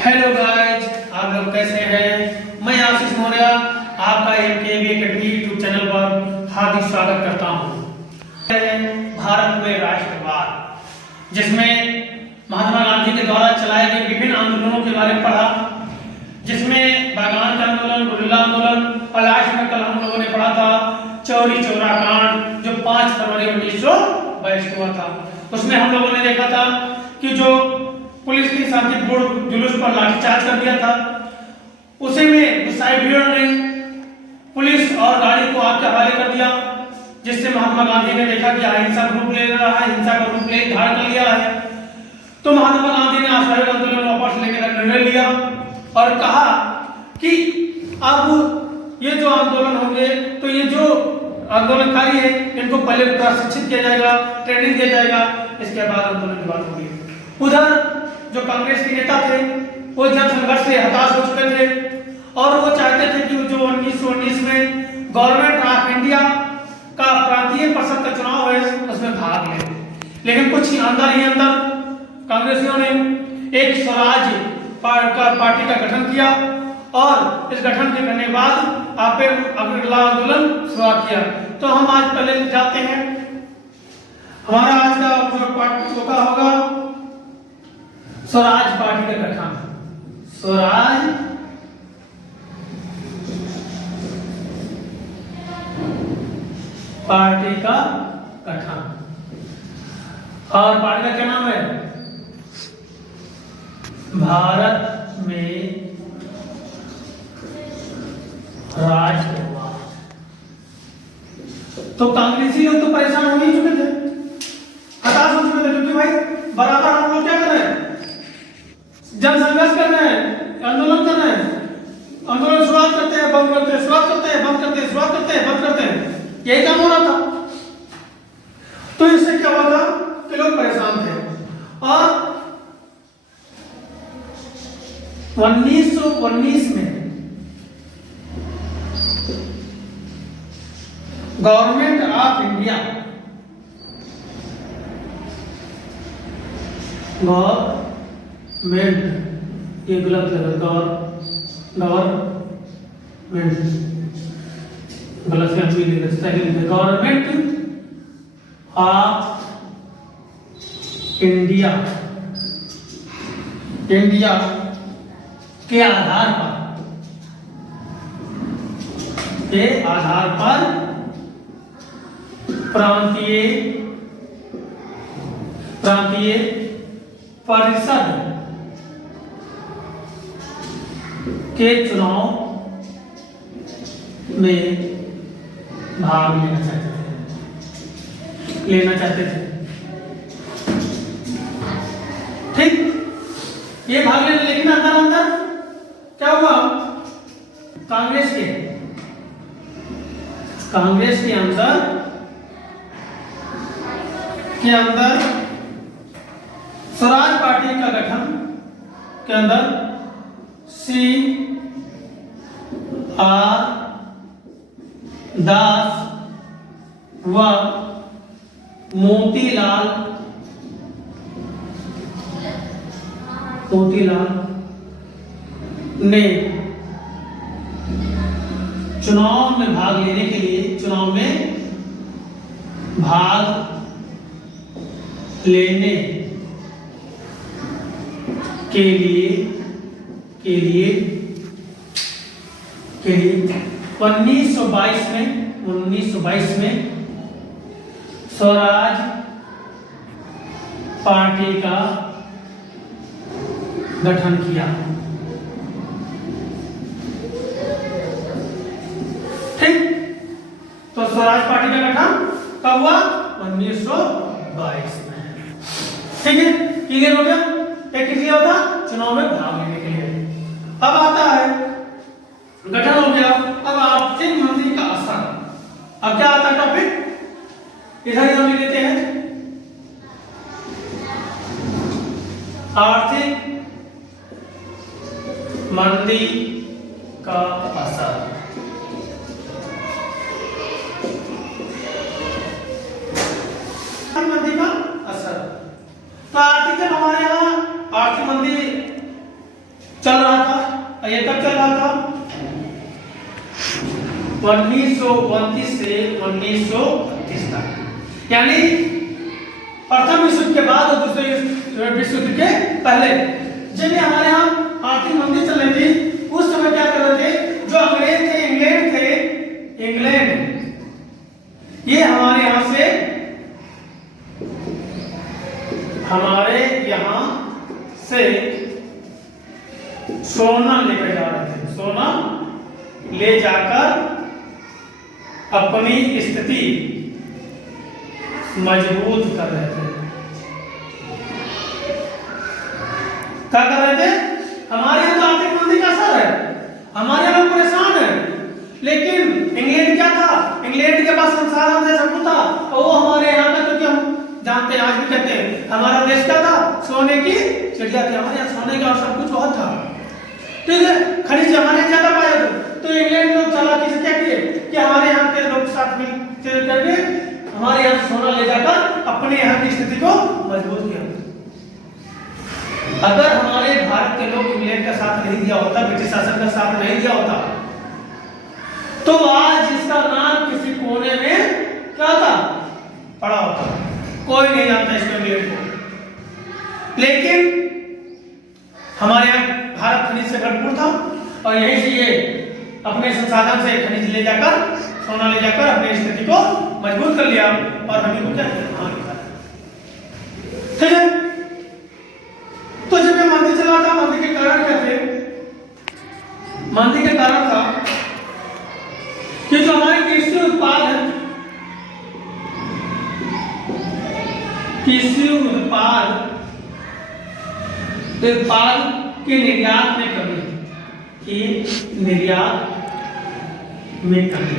Hello guys, आप लोग कैसे हैं? मैं आशीष मौर्य आपका एमकेवी एकेडमी यूट्यूब चैनल पर हार्दिक स्वागत करता हूं। भारत में राष्ट्रवाद, जिसमें महात्मा गांधी के द्वारा चलाए गए विभिन्न आंदोलनों के बारे में पढ़ा, जिसमें बागान का आंदोलन, गुरिल्ला आंदोलन और लास्ट में कल हम लोगों ने पढ़ा था चौरी चौरा कांड, जो 5 फरवरी 1922 को हुआ था। उसमें हम लोगों ने देखा था कि जो पुलिस की शांतिपूर्ण जुलूस पर लाठीचार्ज कर दिया था, उसी में गुस्साई भीड़ ने पुलिस और गाड़ी को आग के हवाले कर दिया, जिससे महात्मा गांधी ने देखा कि अहिंसा का रूप ले रहा है, हिंसा का रूप ले धारण कर लिया है। तो महात्मा गांधी ने असहयोग आंदोलन वापस लेने का निर्णय लिया और कहा कि अब ये जो आंदोलन होंगे, तो ये जो आंदोलनकारी है इनको पहले प्रशिक्षित किया जाएगा, ट्रेनिंग दिया जाएगा, इसके बाद आंदोलन की बात होगी। उधर जो कांग्रेस के नेता थे वो जन संघर्ष से हताश हो चुके थे और वो चाहते थे कि जो 1919 में गवर्नमेंट ऑफ इंडिया का प्रांतीय परिषद का चुनाव है उसमें भाग ले, लेकिन कुछ ही अंदर कांग्रेसियों ने एक स्वराज पार्टी का गठन किया और इस गठन के करने के बाद अगला आंदोलन शुरुआत किया। तो हम आज पहले जाते हैं, हमारा आज का पार्ट होगा स्वराज पार्टी का गठन। स्वराज पार्टी का गठन, और पार्टी का क्या नाम है? भारत में राष्ट्रवाद। तो कांग्रेसी लोग तो परेशान हो ही चुके थे, हताश हो चुके थे, क्योंकि भाई बराबर हम लोग क्या कर रहे हैं, जन संघर्ष कर रहे हैं, आंदोलन कर रहे हैं, आंदोलन शुरुआत करते हैं, बंद करते हैं, शुरुआत करते हैं, बंद करते हैं, शुरुआत करते हैं, बंद करते हैं, यही काम हो रहा था। तो इससे क्या हुआ था कि लोग परेशान थे और 1919 में गवर्नमेंट ऑफ इंडिया ये गलत लगा, गवर्नमेंट गलत से गवर्नमेंट ऑफ इंडिया के आधार पर प्रांतीय परिषद के चुनाव में भाग लेना चाहते थे। ठीक, ये भाग लेने, लेकिन अंदर क्या हुआ, कांग्रेस के अंदर स्वराज पार्टी का गठन के अंदर C.R. दास व मोतीलाल ने चुनाव में भाग लेने के लिए, चुनाव में भाग लेने के लिए 1922 में स्वराज पार्टी का गठन किया। ठीक, तो स्वराज पार्टी का गठन कब हुआ? 1922 में। ठीक है, क्लियर हो गया? एक किस लिए होता? चुनाव में भाग लेने के लिए। अब आता है, गठन हो गया, अब आर्थिक मंदी का असर। अब क्या आता है टॉपिक, इधर हम ले लेते हैं, आर्थिक मंदी का असर। मंदी का असर, तो आर्थिक, जब हमारे यहाँ आर्थिक मंदी 1929 से 1932 तक, यानी प्रथम विश्व युद्ध के बाद और दूसरे विश्व युद्ध के पहले जब हमारे यहाँ आर्थिक मंदी चल रही थी, उस समय क्या कर रहे थे, जो अंग्रेज थे, इंग्लैंड ये हमारे यहाँ से सोना लेकर जा रहे थे, सोना ले जाकर अपनी स्थिति मजबूत कर रहे थे। क्या कर रहे थे? हमारे यहाँ तो आर्थिक मंदी का असर है, हमारे लोग परेशान है, लेकिन इंग्लैंड क्या था, इंग्लैंड के पास संसाधन से सब कुछ था, और वो हमारे यहाँ का, क्योंकि हम जानते हैं, आज भी कहते हैं हमारा देश का था, सोने की चिड़िया थी, हमारे यहाँ सोने का और सब कुछ बहुत था, ठीक है, खनिज हमारे यहाँ ज्यादा पाया था। तो इंग्लैंड लोग चालाकी से क्या किए कि हमारे यहाँ के लोग साथ मिलकर करके हमारे यहाँ सोना ले जाकर अपने यहाँ की स्थिति को मजबूत किया। अगर हमारे भारत के लोग इंग्लैंड का साथ नहीं दिया होता, ब्रिटिश शासन का साथ नहीं दिया होता, तो आज इसका नाम किसी कोने में क्या था, पड़ा होता, कोई नहीं जानता इसको, इंग्लैंड को। लेकिन हमारे यहाँ भारत खनिज से भरपूर था, और यहीं से ये अपने संसाधन से खनिज ले जाकर, सोना ले जाकर अपनी स्थिति को मजबूत कर लिया, और हमें को क्या किया, ठीक है। तो जब ये मंदी चला था, मंदी के कारण क्या थे, मंदी के कारण था कि जो हमारे कृषि उत्पाद है, कृषि उत्पाद के निर्यात में कमी, कि निर्यात में कमी,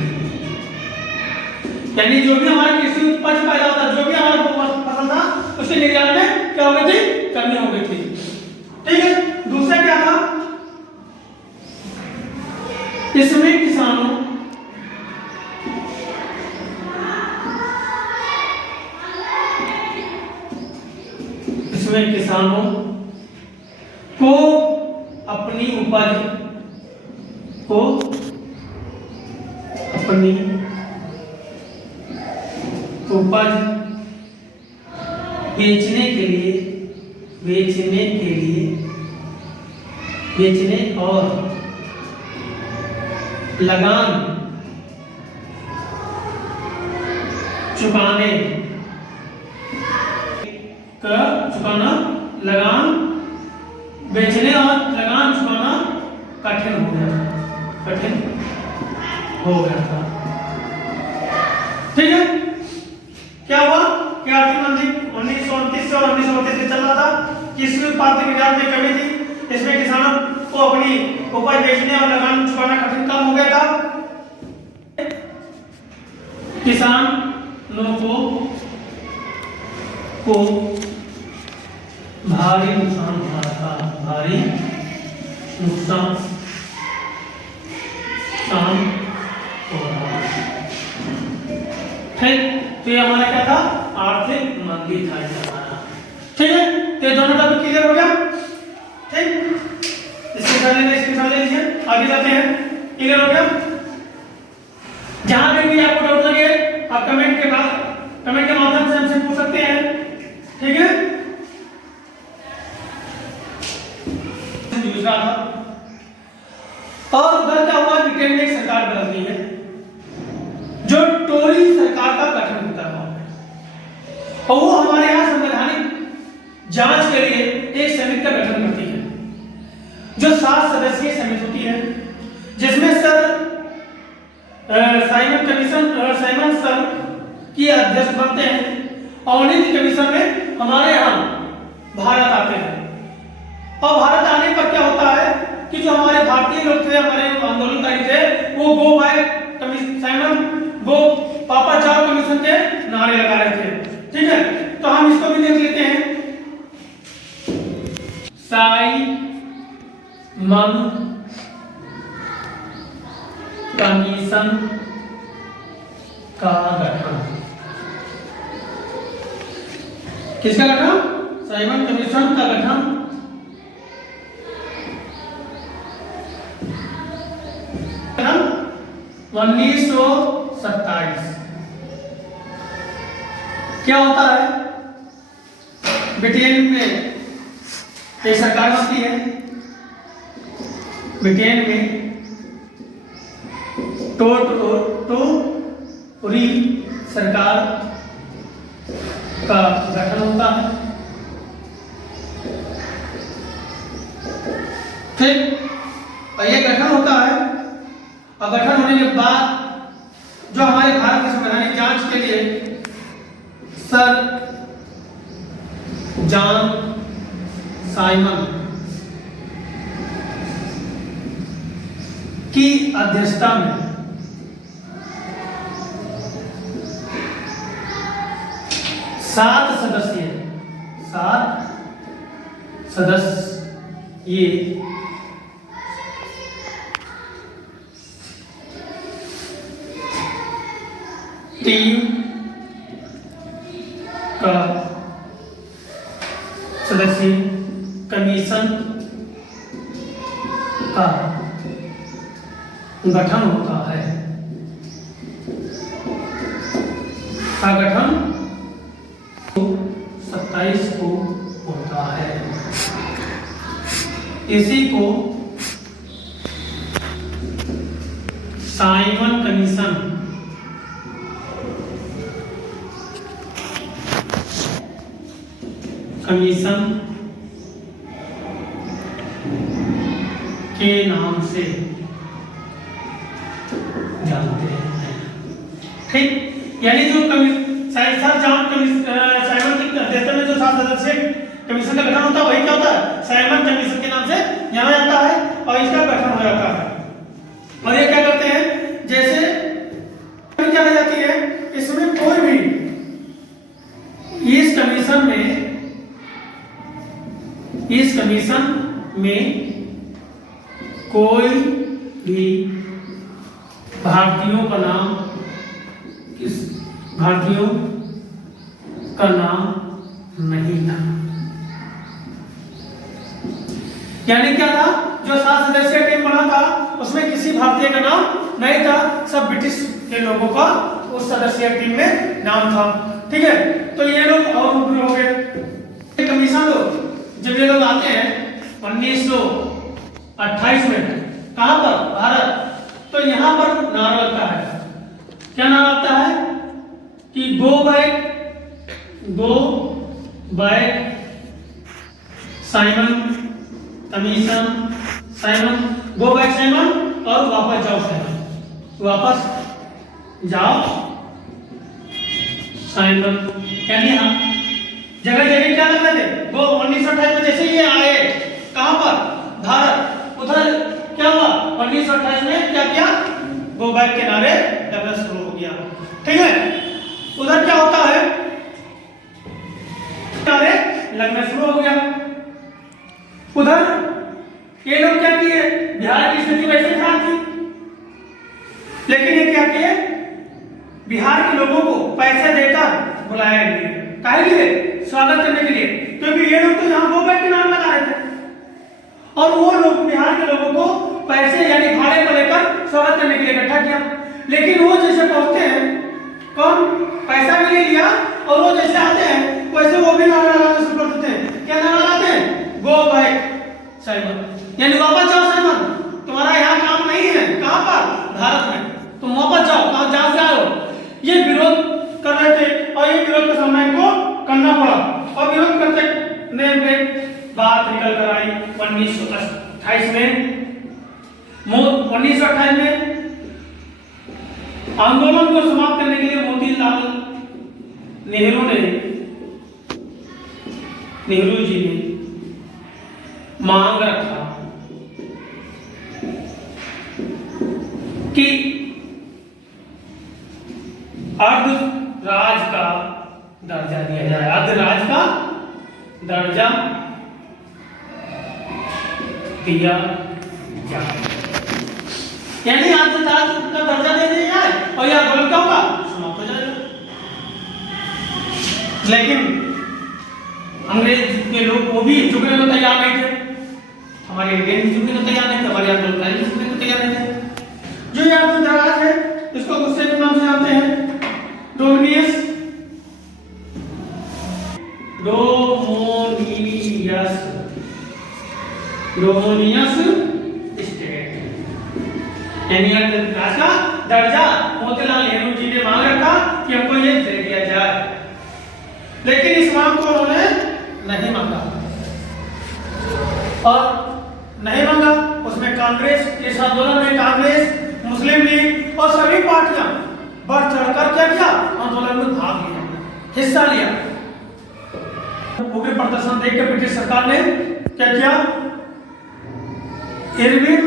यानी जो भी हमारे कृषि उत्पाद पैदा होता, जो भी हमारा फसल था, उसके निर्यात में क्या हो गई थी, कमी हो गई थी, ठीक है। दूसरा क्या था, इसमें किसानों को अपनी उपज बेचने और लगान चुकाना, लगान बेचने और लगान चुकाना कठिन हो गया था, ठीक है। क्या हुआ कि आर्थिक मंदी 1929 और 1932 में चल रहा था, कृषि उत्पाद के निर्यात में कमी थी, इसमें किसानों को अपनी उपज बेचने और लगान चुकाना कठिन काम हो गया था, किसानों को भारी नुकसान हो रहा था, भारी नुकसान हो रहा, ठीक। तो ये हमारा क्या था, आर्थिक मंदी था हमारा, ठीक है। तो ये दोनों टॉपिक क्लियर हो गया, ठीक। इसके ले लीजिए, आगे जाते हैं, क्लियर हो गया। जहां पे भी आपको डाउट लगे आप कमेंट के माध्यम से हमसे पूछ सकते हैं, ठीक है। दूसरा था, और उधर क्या हुआ, ब्रिटेन में एक सरकार बदल गई है, जो टोरी सरकार का गठन होता है, और वो हमारे यहाँ संवैधानिक जांच के लिए एक समिति का गठन करती है, जो 7 सदस्यीय समिति होती है, जिसमें सर साइमन सर की अध्यक्ष बनते हैं, और उन्हीं कमीशन में हमारे यहाँ भारत आते हैं। और भारत आने पर क्या होता है कि जो हमारे भारतीय लोग थे, हमारे आंदोलनकारी थे, वो गो बैक साइमन गो पापा जाओ कमीशन के नारे लगा रहे थे, ठीक है। तो हम इसको भी देख लेते हैं, साइमन कमीशन का गठन, किसका गठन, साइमन कमीशन का गठन 1929 1927। क्या होता है, ब्रिटेन में एक सरकार होती है, ब्रिटेन में टोरी सरकार का गठन होता है। ठीक, और ये गठन होता है, और गठन होने के बाद जो हमारे भारत की संवैधानिक जांच के लिए सर जॉन साइमन की अध्यक्षता में 7 सदस्यीय टीम का सदस्य कमीशन का गठन होता है, का गठन 27 को होता है। इसी को साइमन कमीशन के नाम से जानते हैं। ठीक, यानी जो साइमन की अध्यक्षता में जो 7 सदस्यीय कमीशन का गठन होता है, वही क्या होता है, साइमन कमीशन के नाम से जाना जाता है, और इसका गठन हो जाता है। और ये क्या करते हैं, जैसे क्या की जाती है, इसमें कोई भी इस कमीशन में कोई भी भारतीयों का नाम नहीं था। यानी क्या था, जो 7 सदस्यीय टीम बना था उसमें किसी भारतीय का नाम नहीं था, सब ब्रिटिश के लोगों का उस सदस्यीय टीम में नाम था। ठीक है, तो ये लोग और हो गए। कमीशन लोग जब ये लोग आते हैं 1928 में, कहां पर, भारत, तो यहां पर नारा लगता है, क्या नारा लगता है कि go back Simon commission, go back Simon, और वापस जाओ साइमन, वापस जाओ साइमन। यानी हाँ, जगह जगह क्या लगते थे, वो 1928 में जैसे ये आए कहां पर, भारत, उधर क्या हुआ, 1928 में क्या किया, गो बैक के नारे लगना शुरू हो गया। ठीक है, उधर क्या होता है, नारे लगना शुरू हो गया। उधर ये लोग क्या किए, बिहार की स्थिति वैसे खराब थी, लेकिन ये क्या किए, बिहार के लोगों को पैसे देकर बुलाया गया, काहे लिए, स्वागत करने के लिए, क्योंकि ये लोग तो यहाँ गो बैक के नाम लगा रहे थे, और वो लोग बिहार के लोगों को पैसे यानी भाड़े पर लेकर स्वागत करने के लिए इकट्ठा किया। लेकिन वो जैसे पहुंचते हैं, कौन, पैसा भी ले लिया, और वो जैसे आते हैं वैसे वो भी नारा लगाना शुरू कर देते हैं। क्या नारा लगाते हैं, गो बैक साइमन, यानी वापस जाओ साइमन, तुम्हारा यहाँ काम नहीं है, कहां पर, भारत में, तुम वापस जाओ, जहां से आए हो। ये विरोध कर रहे थे, और ये विरोध का सामना इनको करना पड़ा, और विरोध करते ने बात निकल कर आई 1928 में। 1928 में आंदोलन को समाप्त करने के लिए मोतीलाल नेहरू जी ने मांग रखा कि अर्धराज का दर्जा दिया जाए, अर्धराज का दर्जा दिया जाए, यानी अर्धराज का दर्जा दे दिया जाए, और यह आंदोलन क्या होगा, समाप्त हो जाएगा। लेकिन अंग्रेज के लोग वो भी झुकने को तैयार नहीं थे, हमारे इंडियन झुकने को तैयार नहीं थे, हमारे आंदोलनकारी झुकने को तैयार नहीं थे। जो ये अर्धराज है दूसरे के नाम से जानते हैं, डोमिनियस डोमोनियस स्टेट, यानी राज का दर्जा मोतीलाल नेहरू जी ने मांग रखा कि हमको ये दे दिया जाए, लेकिन इस मांग को उन्होंने नहीं मांगा और नहीं मांगा। उसमें कांग्रेस, इस आंदोलन में कांग्रेस, मुस्लिम लीग और सभी पार्टियां बढ़ चढ़कर क्या किया, आंदोलन में भाग लिया, हिस्सा लिया। उग्र प्रदर्शन देखकर ब्रिटिश सरकार ने क्या किया, इरविन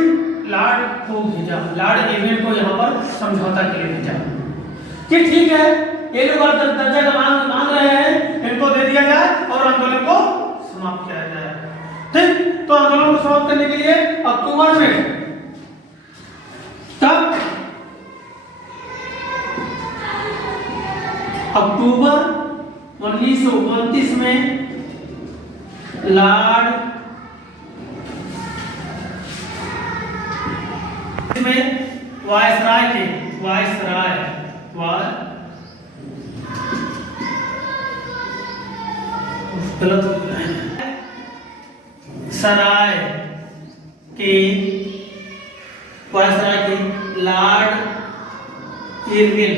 लॉर्ड को भेजा, लॉर्ड इरविन को यहाँ पर समझौता के लिए भेजा कि ठीक है, ये लोग दर्जा का मांग रहे हैं, इनको दे दिया जाए और आंदोलन को समाप्त किया जाए। ठीक, तो आंदोलन को समाप्त करने के लिए अक्टूबर में, तब अक्टूबर 1929 में लॉर्ड में वायसराय सराय के लॉर्ड इरविन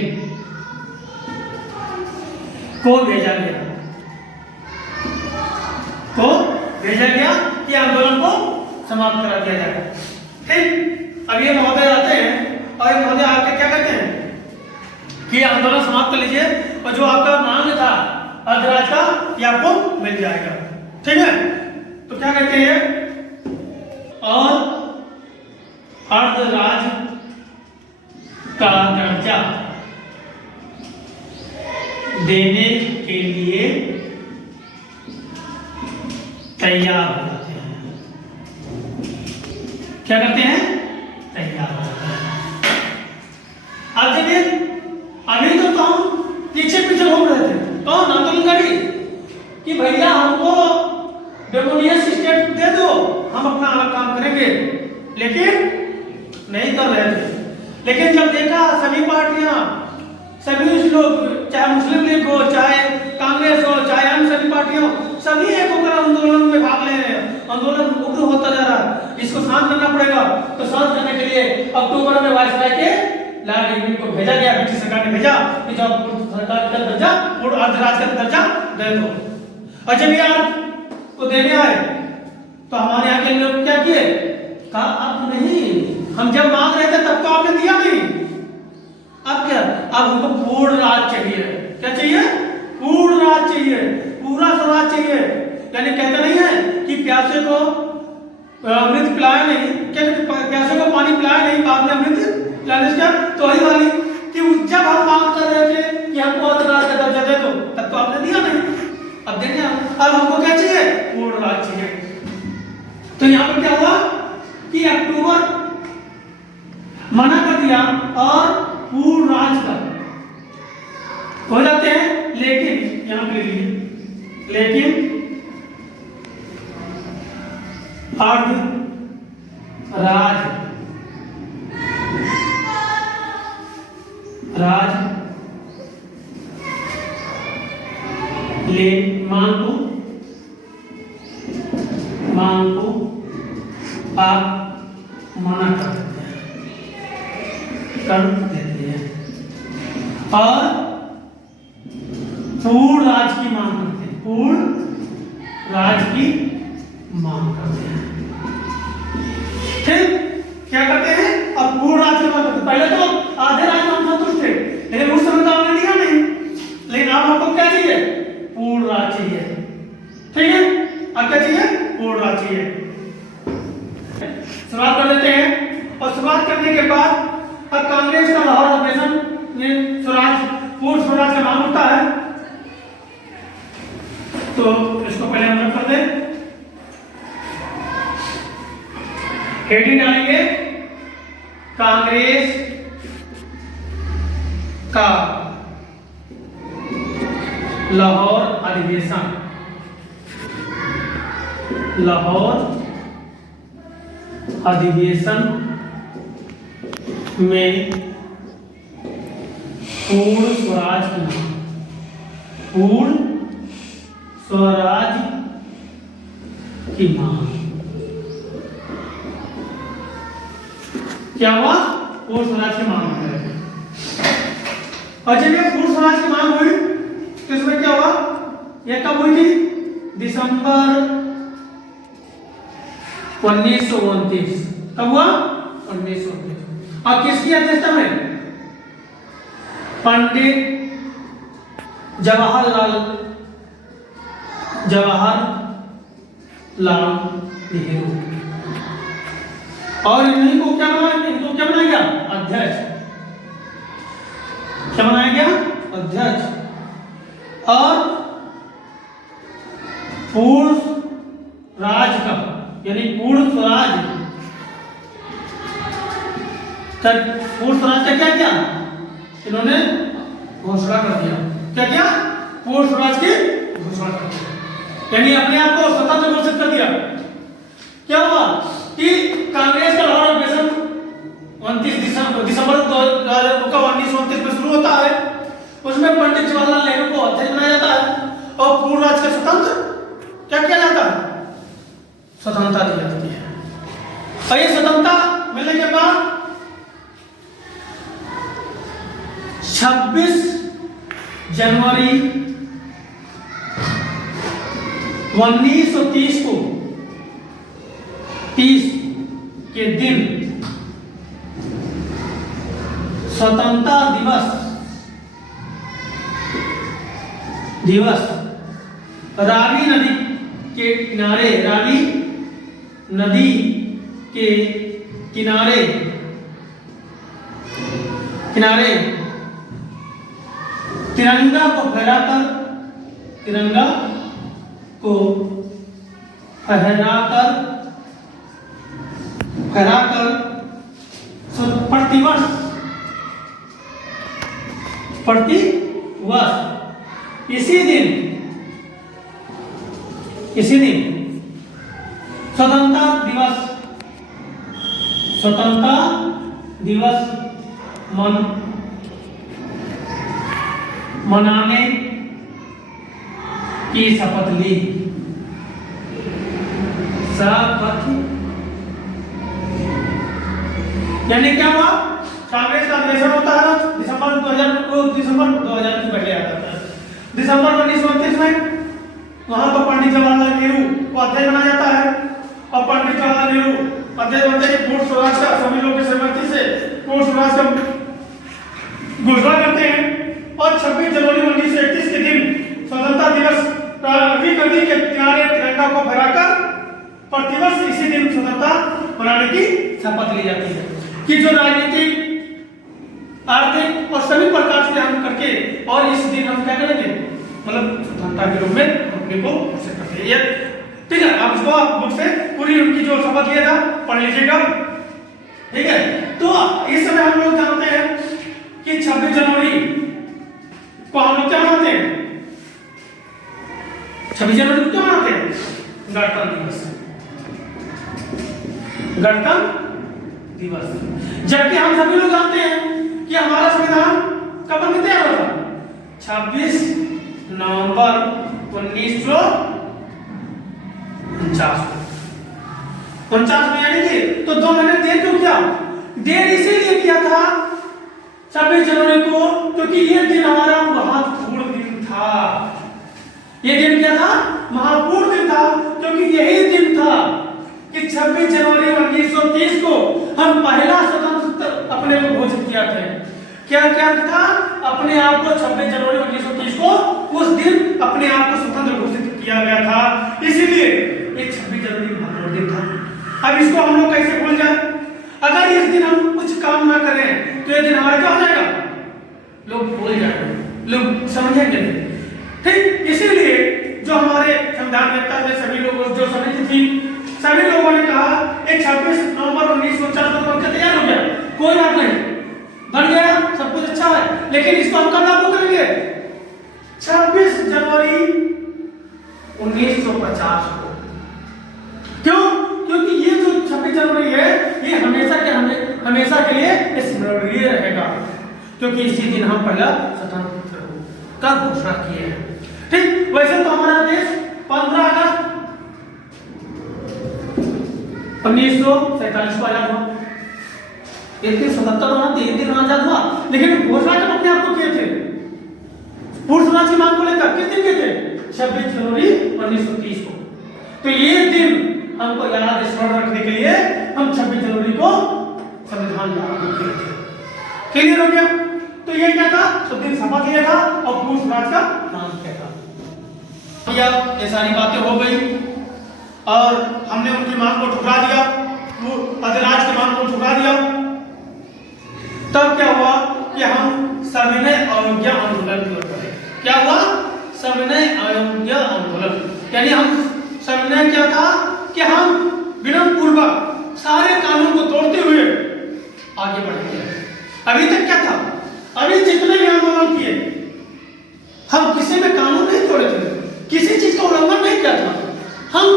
को भेजा गया कि आंदोलन को समाप्त करा दिया जाए। ठीक, अब ये महोदय आते हैं और ये महोदय आके क्या कहते हैं कि आंदोलन समाप्त कर लीजिए और जो आपका मांग था अर्धराज का ये आपको मिल जाएगा। ठीक है, तो क्या कहते हैं, और अर्धराज का दर्जा देने के लिए तैयार हो जाते हैं। क्या करते हैं, तैयार हो जाते हैं। अब देखिए, अभी तो हम पीछे घूम रहे थे, कौन आंदोलनकारी, कि भैया हमको डोमिनियस स्टेट दे दो, हम अपना अलग काम करेंगे, लेकिन नहीं कर रहे थे। लेकिन जब देखा सभी पार्टियां, सभी लोग, चाहे मुस्लिम लीग हो, चाहे कांग्रेस हो, चाहे अन्य सभी पार्टियां हो, सभी एक होकर आंदोलन में भाग ले रहे हैं, आंदोलन उग्र होता जा रहा है, इसको शांत करना पड़ेगा। तो शांत करने के लिए अक्टूबर में वायसराय के लॉर्ड इरविन को भेजा गया, ब्रिटिश सरकार ने भेजा कि जब सरकार का दर्जा, पूर्ण अर्धराज का दर्जा दे दो। और जब ये आपको देने आए तो हमारे यहाँ के लोग क्या किए, कहा अब नहीं, हम जब मांग रहे थे तब तो आपने दिया नहीं, अब क्या, अब हमको पूर्ण राज चाहिए। क्या चाहिए, पूर्ण राज चाहिए, पूरा स्वराज चाहिए। यानी कहते नहीं है कि प्यासे को अमृत पिलाया नहीं, क्या प्यासे को पानी पिलाया नहीं, बाद में अमृत पिलाने से क्या, तो वही वाली कि जब हम मांग कर रहे थे कि हमको अर्धराज का दर्जा दे दो, तब तो आपने दिया नहीं, अब देंगे हम। अब हमको क्या चाहिए, पूर्ण राज चाहिए। तो यहाँ पर क्या हुआ कि अक्टूबर मना कर दिया और पूर्ण राज का हो जाते हैं, लेकिन यहां पे लिए, लेकिन अर्धराज ले मांग को आप मना कर देते हैं और पूर्ण राज की मांग करते हैं, पूर्ण राज की मांग करते हैं। ठीक, क्या करते हैं, अब पूर्ण राज की मांग करते हैं। पहले तो आधे राज में हम संतुष्ट थे, लेकिन उस समय तो आपने दिया नहीं, लेकिन अब हमको क्या चाहिए, पूर्ण राज चाहिए। ठीक है, अब क्या चाहिए, पूर्ण राज चाहिए। शुरुआत कर देते हैं और शुरुआत करने के बाद अब कांग्रेस का लाहौर अधिवेशन में स्वराज, पूर्ण स्वराज का मांग उठता है। तो इसको पहले हम कर दें, हेडिंग डालेंगे कांग्रेस का लाहौर अधिवेशन, लाहौर अधिवेशन में पूर्ण स्वराज की मांग, पूर्ण स्वराज की मांग। क्या हुआ? पूर्ण स्वराज की मांग है। और जब ये पूर्ण स्वराज की मांग हुई तो इसमें क्या हुआ? ये कब हुई थी? दिसंबर 1929। कब हुआ? 1929। और किसकी अध्यक्षता में? पंडित जवाहरलाल नेहरू। और इन्हीं को क्या बनाया? इनको क्या बनाया गया? अध्यक्ष। क्या बनाया गया? अध्यक्ष। और पूर्ण राज का यानी पूर्ण स्वराज, पूर्ण स्वराज का क्या किया? इन्होंने घोषणा कर दिया। क्या किया? पूर्ण स्वराज की घोषणा कर दिया, यानी अपने आप को स्वतंत्र घोषित कर दिया। क्या हुआ कि कांग्रेस का लाहौर अधिवेशन 29 दिसंबर 1929 में शुरू होता है। उसमें पंडित जवाहरलाल नेहरू को अध्यक्ष बनाया जाता है और पूर्ण राज्य का स्वतंत्र क्या किया जाता है? स्वतंत्रता दी जाती है। और ये स्वतंत्रता मिलने के बाद 26 जनवरी 1930 को 30 के दिन स्वतंत्रता दिवस रावी नदी के किनारे, रावी नदी के किनारे तिरंगा को फहराकर प्रतिवर्ष इसी दिन स्वतंत्रता दिवस मनाने की शपथ ली। यानी क्या हुआ? कांग्रेस का अधिवेशन होता है दिसंबर 2000 से पहले आता है। दिसंबर 1929 में वहां पर पंडित जवाहरलाल नेहरू को अध्यक्ष बनाया जाता है और पंडित जवाहरलाल नेहरू अध्यक्ष बनते ही पूर्ण स्वराज का सभी लोगों की सहमति से पूर्ण स्वराज का घोषणा करते हैं। और 26 जनवरी 1931 के दिन स्वतंत्रता दिवस रावी नदी के किनारे तिरंगा को फहराकर प्रतिवर्ष इसी दिन स्वतंत्रता मनाने की शपथ ली जाती है कि जो राजनीतिक, आर्थिक और सभी प्रकार से हम करके और इस दिन हम क्या करेंगे, मतलब स्वतंत्रता के रूप में अपने को घोषित करते हैं। ठीक है, आप इसको बुक से पूरी उनकी जो शपथ लिया था पढ़ लीजिएगा। ठीक है, तो इस समय हम लोग जानते हैं कि 26 जनवरी को हम लोग क्या मनाते हैं? 26 जनवरी को क्या मनाते हैं? गणतंत्र दिवस। जबकि हम सभी लोग जानते हैं कि हमारा संविधान कब बनकर तैयार हुआ था? 26 नवंबर 1949 में। यानी कि तो 2 महीने देर क्यों किया? देर इसीलिए किया था 26 जनवरी को क्योंकि ये दिन हमारा महत्वपूर्ण दिन था। ये दिन क्या था? महत्वपूर्ण दिन था क्योंकि यही दिन था कि 26 जनवरी 1930 को हम पहला स्वतंत्र अपने को घोषित किया था। क्या था? अपने आप को 26 जनवरी 1930 को उस दिन अपने आप को स्वतंत्र घोषित किया गया था। इसीलिए ये 26 जनवरी महत्वपूर्ण दिन था। अब इसको हम लोग कैसे भूल जाए? अगर इस दिन हम कुछ काम ना करें तो ये दिन हमारा क्या हो जाएगा? लोग भूल जाएंगे, लोग समझेंगे नहीं। ठीक, इसीलिए जो हमारे संविधान नेता थे, सभी लोग जो समिति थी, सभी लोगों ने कहा ये 26 नवंबर 1949 को बनकर तैयार हो गया, कोई बात नहीं, बन गया, सब कुछ अच्छा है, लेकिन इसको हम कब लागू करेंगे? 26 जनवरी 1950 को। क्यों? क्योंकि ये जो 26 जनवरी है ये हमेशा के लिए स्मरणीय रहेगा। क्योंकि इसी दिन हम पहला स्वतंत्र का घोषणा किए हैं। ठीक, वैसे तो हमारा देश 15 अगस्त 1947 को आजाद हुआ। एक दिन स्वतंत्र होना तो एक दिन आजाद हुआ, लेकिन घोषणा कब अपने आप को किए थे? पूर्ण स्वराज की मांग को लेकर किस दिन किए थे? 26 जनवरी 1930 को। तो ये दिन हमको याद स्मरण रखने के लिए हम 26 जनवरी को संविधान लागू किए थे। क्लियर हो गया? तो ये क्या था? तो दिन शपथ लिया था और पूर्ण स्वराज का नाम किया था। ये सारी बातें हो गई और हमने उनकी मांग को ठुकरा दिया, वो अधिराज की मांग को ठुकरा दिया। तब क्या हुआ कि हम सविनय अवज्ञा आंदोलन की ओर बढ़े। क्या हुआ? सविनय अवज्ञा आंदोलन, यानी हम सविनय क्या था कि हम विनम्र पूर्वक सारे कानून को तोड़ते हुए आगे बढ़े। अभी तक क्या था? अभी जितने भी आंदोलन किए हम किसी में कानून नहीं तोड़े थे, किसी चीज का उल्लंघन नहीं किया था। हम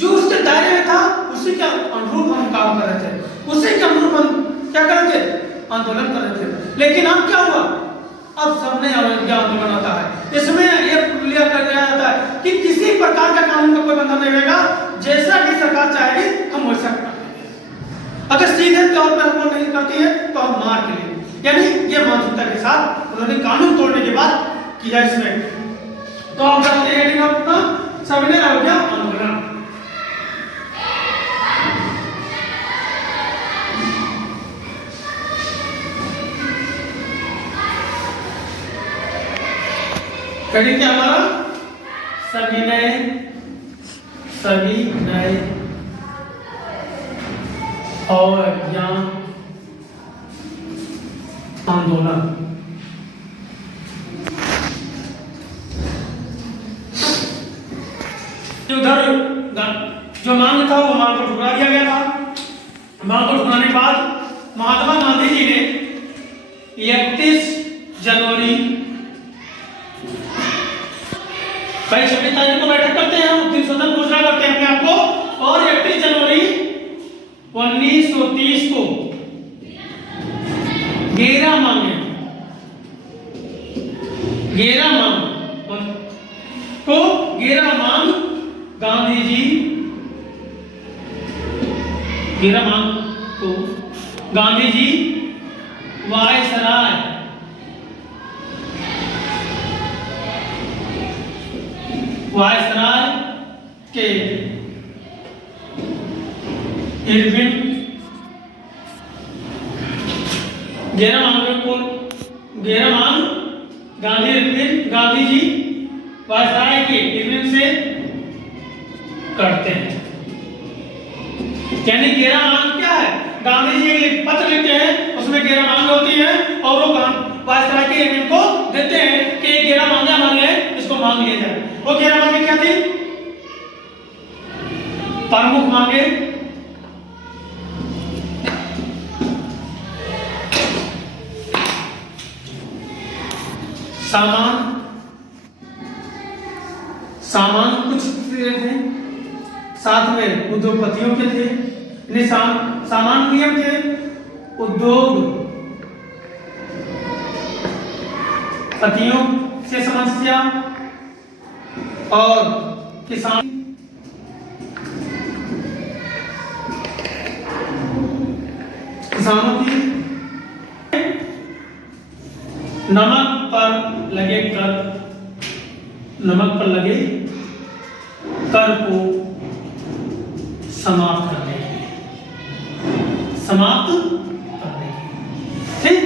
जो उसके दायरे में था उसी के अनुरूप हम काम कर रहे थे, उसी के अनुरूप हम क्या कर रहे थे? आंदोलन कर रहे थे। लेकिन अब क्या हुआ? अब सबने अवज्ञा आंदोलन आता है। इसमें यह क्लियर कर दिया जाता है कि किसी प्रकार का कानून का कोई बंधन नहीं रहेगा, जैसा भी सरकार चाहेगी हम वैसा करेंगे। अगर सीधे तौर पर हमको नहीं करती है तो हम मार के लिए, यानी ये मानसिकता के साथ उन्होंने कानून तोड़ने के बाद किया इसमें। तो आप जानते हैं हेडिंग अपना सविनय अवज्ञा आंदोलन। हेडिंग क्या हमारा? सविनय अवज्ञा आंदोलन। उधर जो मांग था वो मांग को ठुकरा दिया गया था। मांग को ठुकराने के बाद महात्मा गांधी जी ने 31 जनवरी 26 तारीख को बैठक करते हैं, उस दिन स्वतंत्र घोषणा करते हैं अपने आप को, और 31 जनवरी 1930 को घेरा मांग गांधी जी वायसराय के इरविन गांधी जी वायसराय के इरविन से करते हैं। यानी घेरा मांग क्या है? गांधी जी एक पत्र लिखते हैं, उसमें घेरा मांग होती है और वो वायसराय के इरविन को देते हैं कि घेरा मांगा हमारे लिए, इसको मांग लिया जाए। वो घेरा मांगे क्या थी? प्रमुख मांगे सामान कुछ थे, साथ में उद्योगपतियों के थे, सामान नियम थे, उद्योग पतियों से समस्या और किसानों की नमक पर लगे कर को समाप्त करने की। ठीक,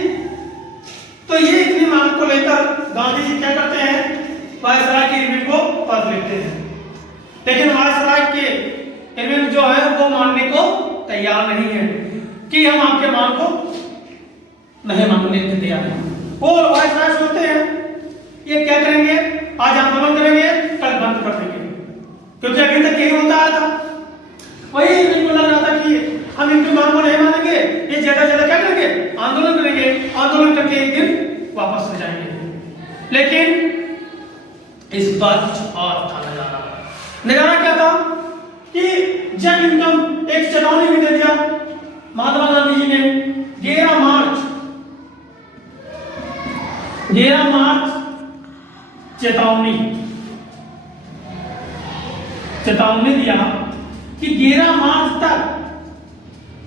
तो ये इतनी मांग को लेकर गांधी जी क्या करते हैं? वायसराय के इरविन को पत्र लिखते हैं, लेकिन वायसराय के इरविन जो है वो मानने को तैयार नहीं है कि हम आपके मांग को नहीं मानने के तैयार हैं। वो वायसराय सोचते हैं ये क्या करेंगे? आज आंदोलन करेंगे, कल बंद कर देंगे, क्योंकि अभी तक यही होता आया था। वही इनको लग रहा था कि हम इनकी मांग को नहीं मानेंगे, ये ज्यादा क्या करेंगे? आंदोलन करेंगे, आंदोलन करके एक दिन वापस हो जाएंगे। लेकिन इस बार कुछ और था नजारा क्या था कि जब इनकम एक चेतावनी भी दे दिया महात्मा गांधी जी ने 11 मार्च 11 मार्च चेतावनी दिया कि 11 मार्च तक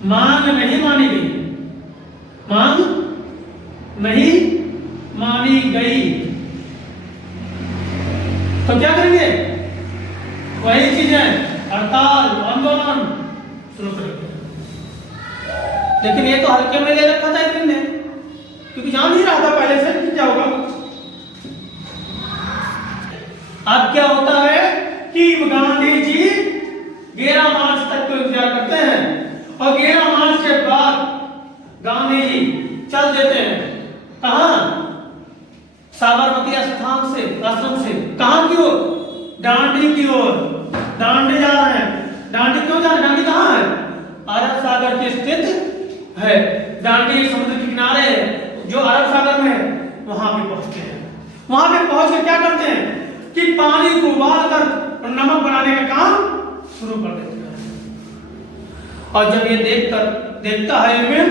मांग नहीं मानी गई, मांग नहीं मानी गई तो क्या करेंगे? वही चीजें, हड़ताल आंदोलन शुरू करेंगे। लेकिन ये तो हल्के में ले रखा था इन्होंने, क्योंकि जान ही रहा था पहले से कि क्या होगा। अब क्या होता है कि गांधी जी 11 मार्च तक तो इंतजार करते हैं और 11 मार्च के बाद गांधी जी चल देते हैं। कहां? साबरमती आश्रम से कहां की ओर? डांडी की ओर। डांडी जा रहे हैं। डांडी क्यों जा रहे हैं? डांडी कहां है? अरब सागर के स्थित है। डांडी समुद्र के किनारे है जो अरब सागर में है। वहां पे पहुंचते हैं। वहां पे पहुंच के क्या करते हैं कि पानी को उबाल कर नमक बनाने का काम शुरू कर देते हैं। और जब ये देखता है इरविन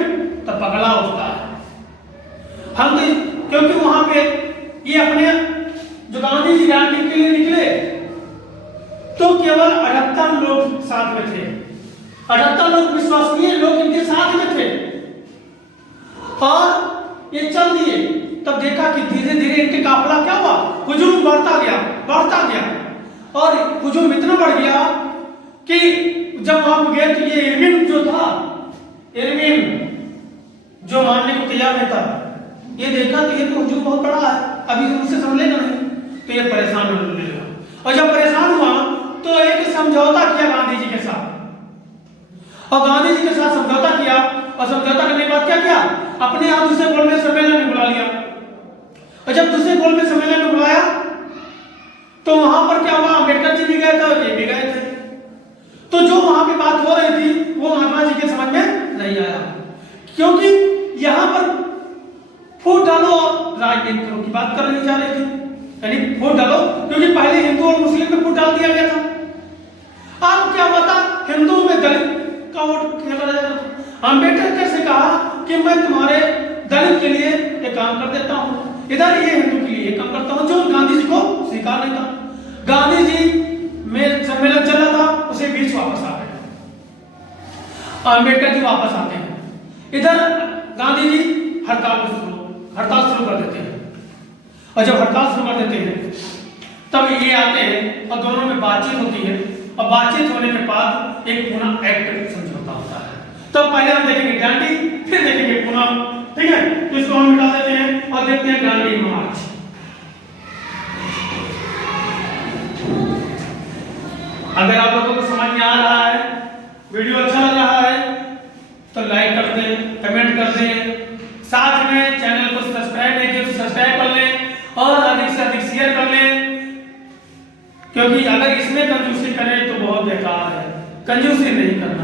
तब पगला उठता है। हम क्योंकि वहां पे ये अपने जो गांधी जी डांडी के लिए निकले तो केवल 78 लोग साथ में थे। 78 लोग विश्वसनीय लोग इनके साथ में थे और ये चल दिए। तब देखा कि धीरे धीरे इनके काफिला क्या हुआ, हुजूम बढ़ता गया और हुजूम इतना बढ़ गया कि जब वहां गए तो ये इरविन जो था, इरविन जो मानने को तैयार नहीं था, ये देखा तो ये तो हुजूम बहुत बड़ा है, अभी उससे संभलेगा नहीं, तो ये परेशान होने लगा। और जब परेशान हुआ तो एक समझौता किया गांधी जी के साथ, और गांधी जी के साथ समझौता किया और समझौता करने के बाद क्या किया, अपने आप दूसरे गोल में सम्मेलन में बुला लिया। और जब दूसरे गोल में सम्मेलन में बुलाया तो वहां पर क्या हुआ, अम्बेडकर जी भी गए थे और ये भी गए थे। तो जो वहां पे बात हो रही थी वो महात्मा जी के समझ में नहीं आया, क्योंकि यहां पर फूट डालो और राजनीतिक की बात करनी जा रही थी, यानी फूट डालो, क्योंकि पहले हिंदू और मुस्लिम में फूट डाल दिया गया था। अब क्या हुआ था, हिंदू में दलित का वोट खेला जा रहा था। अम्बेडकर कैसे कहा कि मैं तुम्हारे दलित के लिए ये काम कर देता हूं, इधर ये हिंदू के लिए काम करता हूं, जो गांधी जी को स्वीकार नहीं था। गांधी जी में सम्मेलन चल रहा था, उसे बीच वापस आ गए, अम्बेडकर जी वापस आते हैं। इधर गांधी जी हड़ताल शुरू कर देते हैं। और जब हड़ताल शुरू कर देते हैं तब ये आते हैं और दोनों में बातचीत होती है, और बातचीत होने के बाद एक पुनः एक्ट समझौता होता है। तो पहले हम देखेंगे डांडी, फिर देखेंगे पुनः, ठीक है। तो इसको हम मिटा देते हैं और देखते हैं डांडी मार्च। अगर आप लोगों को समझ में आ रहा है, वीडियो अच्छा लग रहा है तो लाइक कर दें, कमेंट कर दें, साथ में चैनल को सब्सक्राइब नहीं किया तो सब्सक्राइब कर लें और अधिक से अधिक शेयर कर लें, क्योंकि अगर इसमें कंजूसी करें तो बहुत बेकार है, कंजूसी नहीं करना,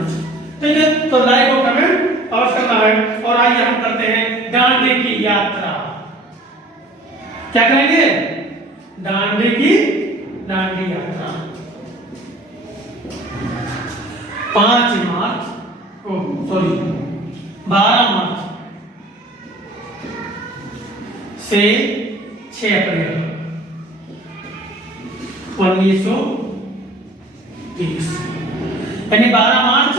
ठीक है। तो लाइक और कमेंट अवश्य करना है। और आइए हम करते हैं डांडी की यात्रा। क्या करेंगे? डांडी यात्रा 12 मार्च से 6 अप्रैल 1930, यानी 12 मार्च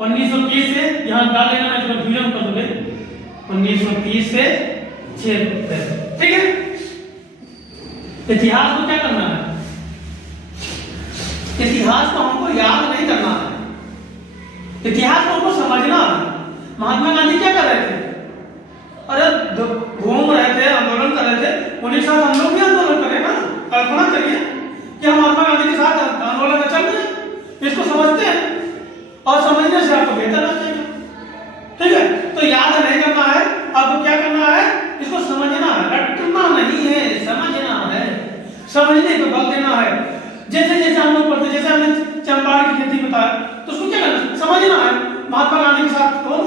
1930 से, यहां डाल लेना, मैं कंफ्यूजन कर दूंगे, 1930 से 6 अप्रैल, ठीक है। इतिहास को क्या करना है? इतिहास को हमको याद नहीं करना है, इतिहास को हमको समझना है। महात्मा गांधी क्या कर रहे थे? अरे घूम रहे थे, आंदोलन कर रहे थे, उन्हीं के साथ हम लोग भी आंदोलन करें ना। कल्पना करिए कि हम महात्मा गांधी के साथ आंदोलन में चल रहे हैं, इसको समझते हैं और समझने से आपको बेहतर लग जाएगा, ठीक है। तो याद नहीं करना है, आपको क्या करना है, इसको समझना है, रटना नहीं है, समझना है, समझने पर बल देना है। जैसे जैसे हम लोग पढ़ते, जैसे हमने चंपारण की खेती बताया, तो उसको क्या करना, समझना है। महात्मा गांधी के साथ टूर,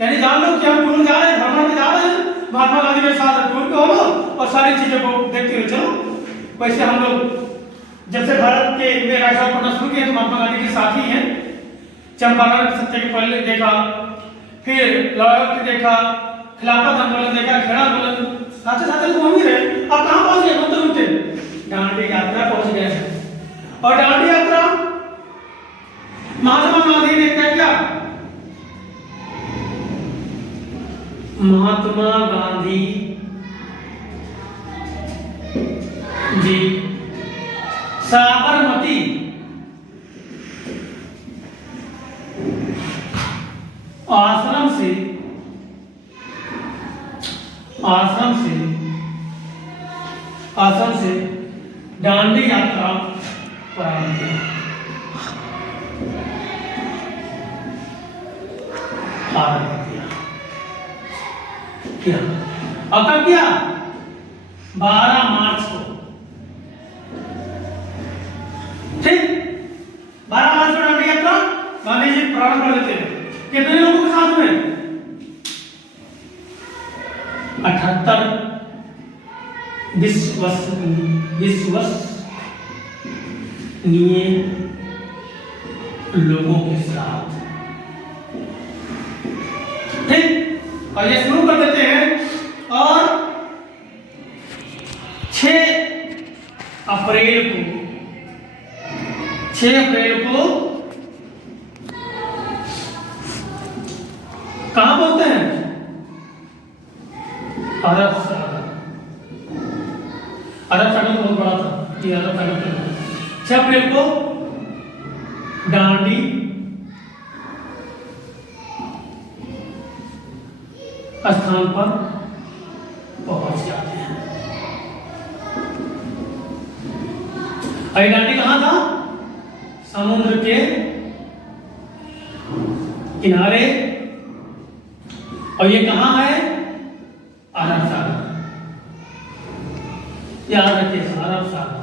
यानी जान लो कि हम टूर जा रहे हैं, भ्रमण में जा रहे हैं, महात्मा गांधी के साथ टूर पे हो लो और सारी चीजों को देखते हुए चलो। वैसे हम लोग जब से भारत के में राष्ट्र पढ़ना शुरू किया तो महात्मा गांधी के साथ ही हैं। चंपारण सत्याग्रह पहले देखा, फिर लॉयर देखा, खिलाफत आंदोलन देखा, खेड़ा आंदोलन साथ साथ घूम ही रहे। अब कहाँ पहुंच गए? मतलब उनके दांडी यात्रा पहुंच गए हैं। और दांडी यात्रा महात्मा गांधी ने क्या किया? महात्मा गांधी जी साबरमती आश्रम से दांडी यात्रा प्रारंभ किया। और कब किया? 12 मार्च को। ठीक, 12 मार्च को दांडी यात्रा गांधी जी प्रारंभ कर देते हैं। कितने लोगों के साथ में? 78 विश्वसनीय लोगों के साथ। ठीक, और ये शुरू कर देते हैं। और 6 अप्रैल को कहां बोलते हैं? अरब सागर बहुत बड़ा था ये अरब सागर। 6 अप्रैल को दांडी स्थान पर पहुंच जाते हैं। दांडी कहां था? समुद्र के किनारे। और ये कहां है? अरब सागर। याद रखिए, अरब सागर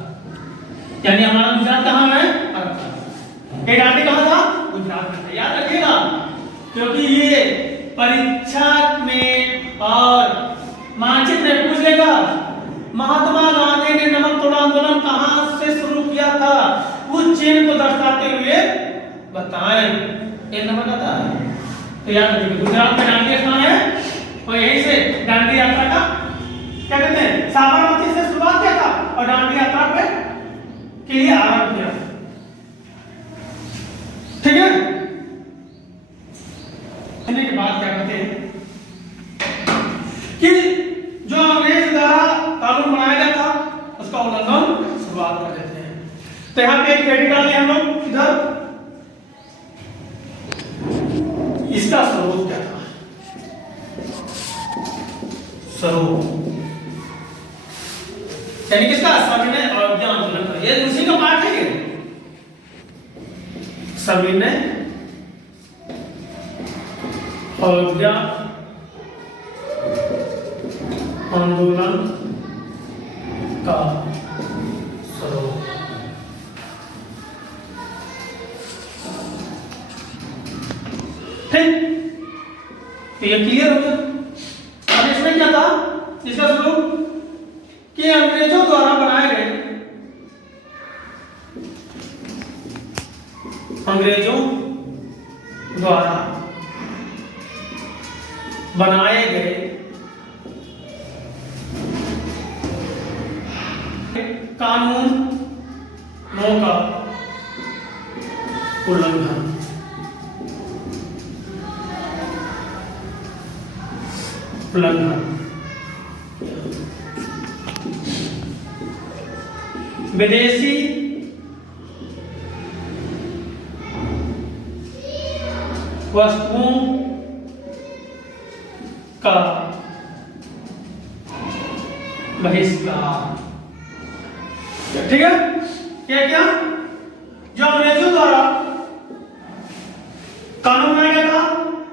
यानी हमारा गुजरात कहां है? अरब सागर। ये दांडी कहां था? गुजरात में था। याद रखिएगा, क्योंकि ये परीक्षा में और मानचित्र में पूछ लेगा। महात्मा गांधी ने नमक तोड़ आंदोलन कहां से शुरू किया था? उस चेन को दर्शाते हुए बताएं। ये नमक आता है तो याद रखिए, गुजरात में दांडी स्थान है और यहीं से दांडी यात्रा का क्या कहते हैं? साबरमती से शुरुआत किया था और दांडी यात्रा पे के लिए आरंभ किया। ठीक है, कहने के बाद क्या कहते हैं कि जो अंग्रेज द्वारा कानून बनाया गया था उसका उल्लंघन शुरुआत कर देते हैं। तो यहाँ पे एक क्रेडिट डालें हम लोग इधर। इसका स्वरूप क्या था? स्वरूप यानी किसका? सविनय अवज्ञा आंदोलन का। ये उसी का पार्ट है। ये सविनय अवज्ञा आंदोलन का स्वरूप। ठीक, तो ये क्लियर हो गया। अब इसमें क्या था? इसका स्वरूप कि अंग्रेजों द्वारा बनाए गए कानूनों का उल्लंघन। विदेशी वस्तुओं का बहिष्कार। ठीक है, क्या क्या जो अंग्रेजों द्वारा कानून बनाया गया था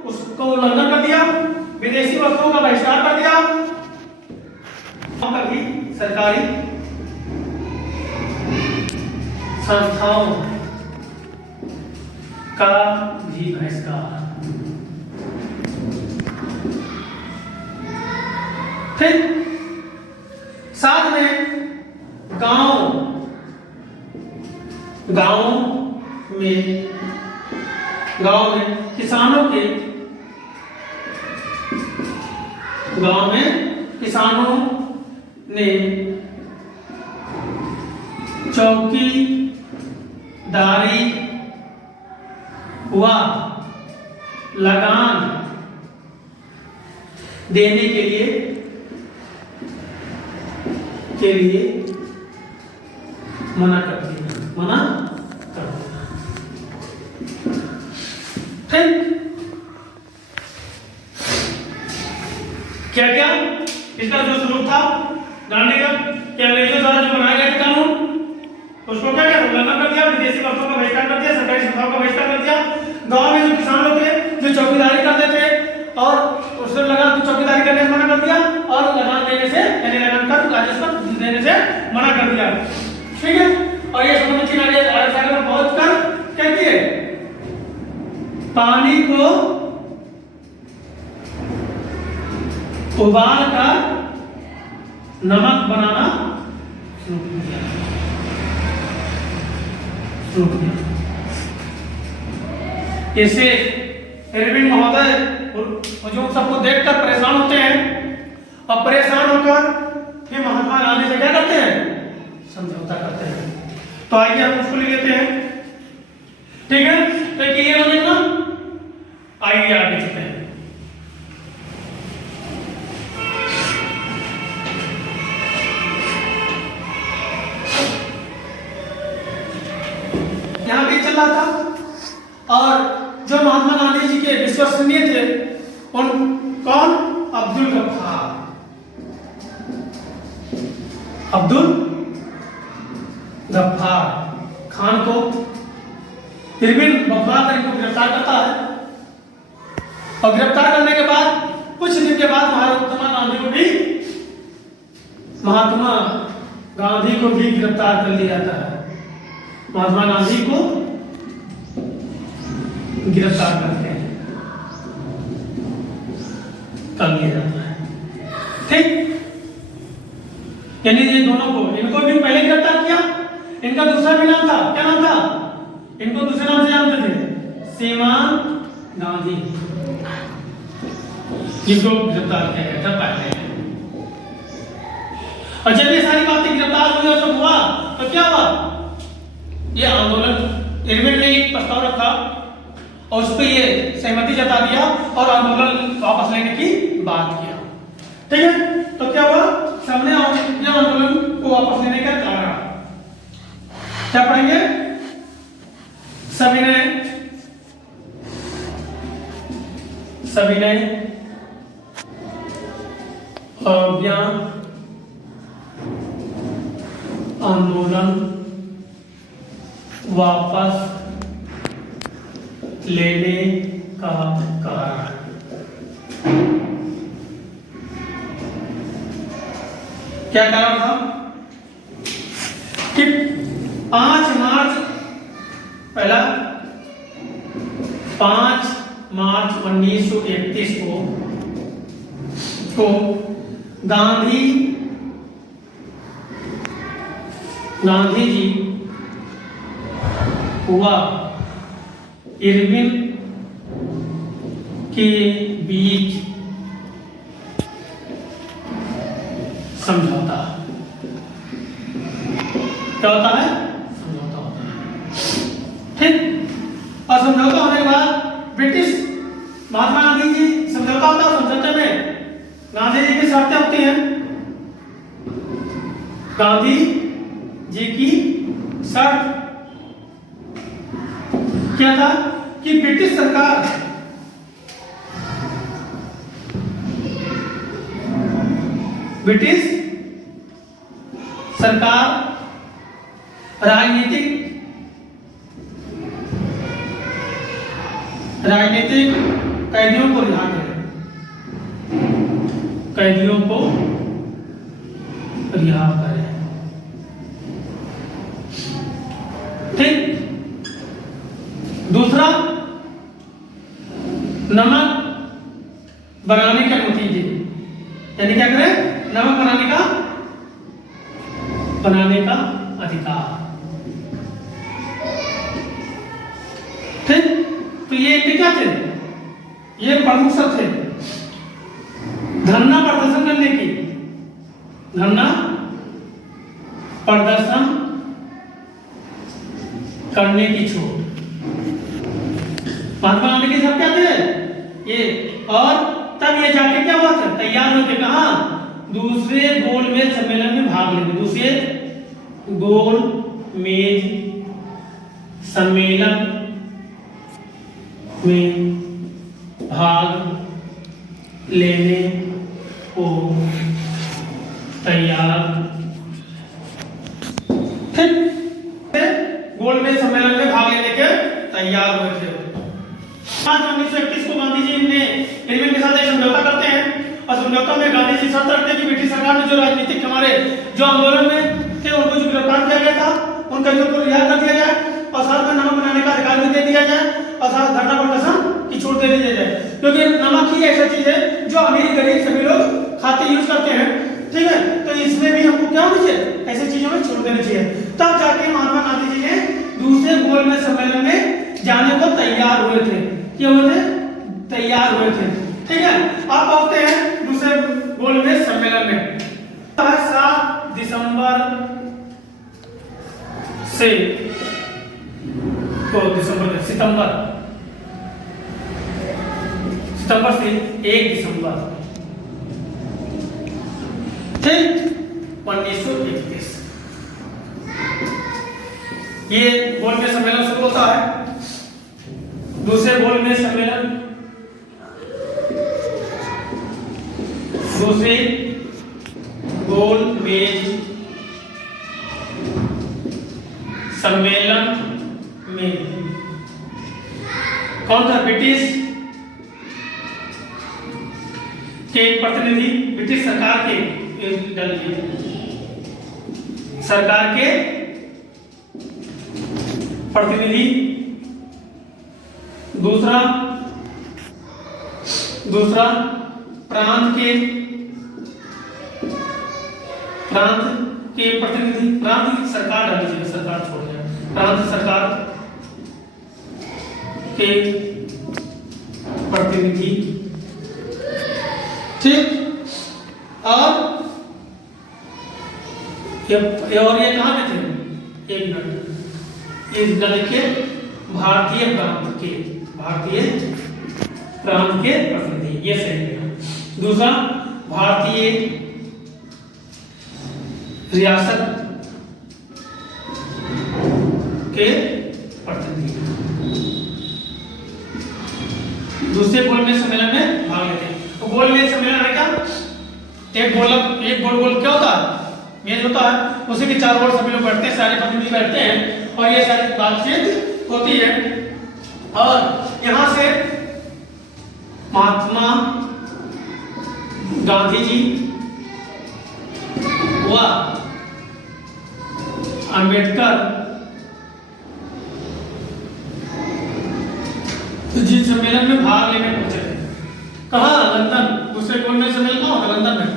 उसको उल्लंघन कर दिया, विदेशी वस्तुओं का बहिष्कार कर दिया, कभी सरकारी संस्थाओं का भी बहिष्कार। ठीक, साथ में गांव में किसानों ने चौकीदारी व लगान देने के लिए मना कर दिया। ठीक, क्या क्या इसका जो स्वरूप था गांधी का, क्या अंग्रेजों द्वारा जो बनाए गए थे कानून, उसको क्या क्या उल्लंघन कर दिया, विदेशी वस्तुओं का बहिष्कार कर दिया, सरकारी संस्थाओं का बहिष्कार कर दिया। गांव में जो किसान लोग थे जो चौकीदारी करते थे और उससे लगान चौकीदारी करने से मना कर दिया और लगान देने से यानी लगान कर राजस्व देने से मना कर दिया। ठीक है, और ये समुद्र किनारे अरब सागर में पहुंचकर क्या किए, पानी को उबाल कर नमक बनाना शुरू किया। इसे इरविन महोदय जो सबको देखकर परेशान होते हैं और परेशान होकर फिर महात्मा गांधी से क्या करते हैं, समझौता करते हैं। तो आइए हम उसको ले लेते हैं। ठीक है, तो क्लियर हो जाएगा। आइए आगे चलते हैं। यहां भी चल रहा था और जो महात्मा गांधी जी के विश्वसनीय थे उन कौन, अब्दुल गफ्फार खान को इरविन बगदाद इनको गिरफ्तार करता है और गिरफ्तार करने के बाद कुछ दिन के बाद महात्मा गांधी को भी गिरफ्तार कर लिया जाता है। महात्मा गांधी को गिरफ्तार करते हैं, कर लिया जाता है। ठीक, यानी ये दोनों को, इनको भी पहले गिरफ्तार किया, इनका दूसरा भी नाम था, क्या नाम था, इनको दूसरे नाम से जानते थे, सीमान गांधी, जिनको गिरफ्तार किया गया था पहले। और जब ये सारी बातें गिरफ्तार हुई और सब हुआ तो क्या हुआ, ये आंदोलन, इरविन ने एक प्रस्ताव रखा और उस पर ये सहमति जता दिया और आंदोलन वापस लेने की बात किया। ठीक है, तो क्या हुआ, सबने आंदोलन को वापस लेने का कारण क्या पढ़ेंगे, सभी ने अभियान आंदोलन वापस लेने का कारण। क्या कारण था कि 5 मार्च 1931 को गांधी जी हुआ इरविन के बीच समझौता, क्या होता है, समझौता होता है। ठीक, और समझौता होने के बाद ब्रिटिश महात्मा गांधी जी, समझौता होता है, समझौते में गांधी जी की शर्तें होती हैं। गांधी जी की शर्त क्या था कि ब्रिटिश सरकार राजनीतिक कैदियों को रिहा करे, ठीक। दूसरा, नमक बनाने की अनुमति दी, यानी क्या करें, नमक बनाने का अधिकार। ठीक, तो ये क्या थे, ये प्रमुख सब थे। धरना प्रदर्शन करने की धरना प्रदर्शन करने की छूट। महात्मा गांधी के साथ क्या थे ये, और तब ये जाके क्या हुआ था, तैयार होके कहा दूसरे गोलमेज सम्मेलन में भाग लेंगे। दूसरे गोलमेज सम्मेलन में भाग लेने को तैयार। ठीक, गोलमेज सम्मेलन में भाग लेने के तैयार हुए थे। 1931 को गांधी जी ने इरविन के साथ एक समझौता करते हैं और समझौता में गांधी जी शर्त रखते हैं कि ब्रिटिश सरकार ने जो राजनीतिक हमारे जो आंदोलन में थे उनको जो गिरफ्तार किया गया था उनका जो रिहा कर दिया जाए और साथ में नमक बनाने का अधिकार भी दे दिया जाए और साथ धरना प्रदर्शन की छूट दे दी जाए, क्योंकि नमक ही ऐसा चीज है जो अमीर गरीब सभी लोग खाते यूज करते हैं। ठीक है, तो इसमें भी हमको क्या होना चाहिए, ऐसी चीजों में छूट देनी चाहिए। तब जाके महात्मा गांधी जी ने दूसरे गोलमेज सम्मेलन में जाने को तैयार हुए थे। क्या हुए थे, तैयार हुए थे। ठीक है, आप पहुंचते हैं दूसरे गोलमेज सम्मेलन में 7 दिसंबर से सितंबर से 1 दिसंबर ठीक 1931 ये गोलमेज सम्मेलन शुरू होता है। दूसरे गोलमेज सम्मेलन में कौन था, ब्रिटिश के प्रतिनिधि, ब्रिटिश सरकार के प्रतिनिधि। दूसरा प्रांत के प्रतिनिधि, प्रांत की सरकार डाल दीजिए, सरकार छोड़ दिया, प्रांत सरकार के प्रतिनिधि। ठीक, और ये कहां पे थे, एक मिनट, इस गण के भारतीय प्रांत के प्रतिनिधि, ये सही है। दूसरा भारतीय रियासत के प्रतिनिधि दूसरे गोलमेज सम्मेलन में भाग लेते हैं। तो गोलमेज सम्मेलन है क्या, एक गोल क्या होता है, मेज होता है, उसी के चारों ओर सभी लोग बैठते हैं, सारे प्रतिनिधि बैठते हैं और ये सारी बातचीत होती है। और यहां से महात्मा गांधी जी व अंबेडकर जिस सम्मेलन में भाग लेने पहुंचे थे, कहा, लंदन, दूसरे गोलमेज सम्मेलन कहाँ होगा, लंदन में,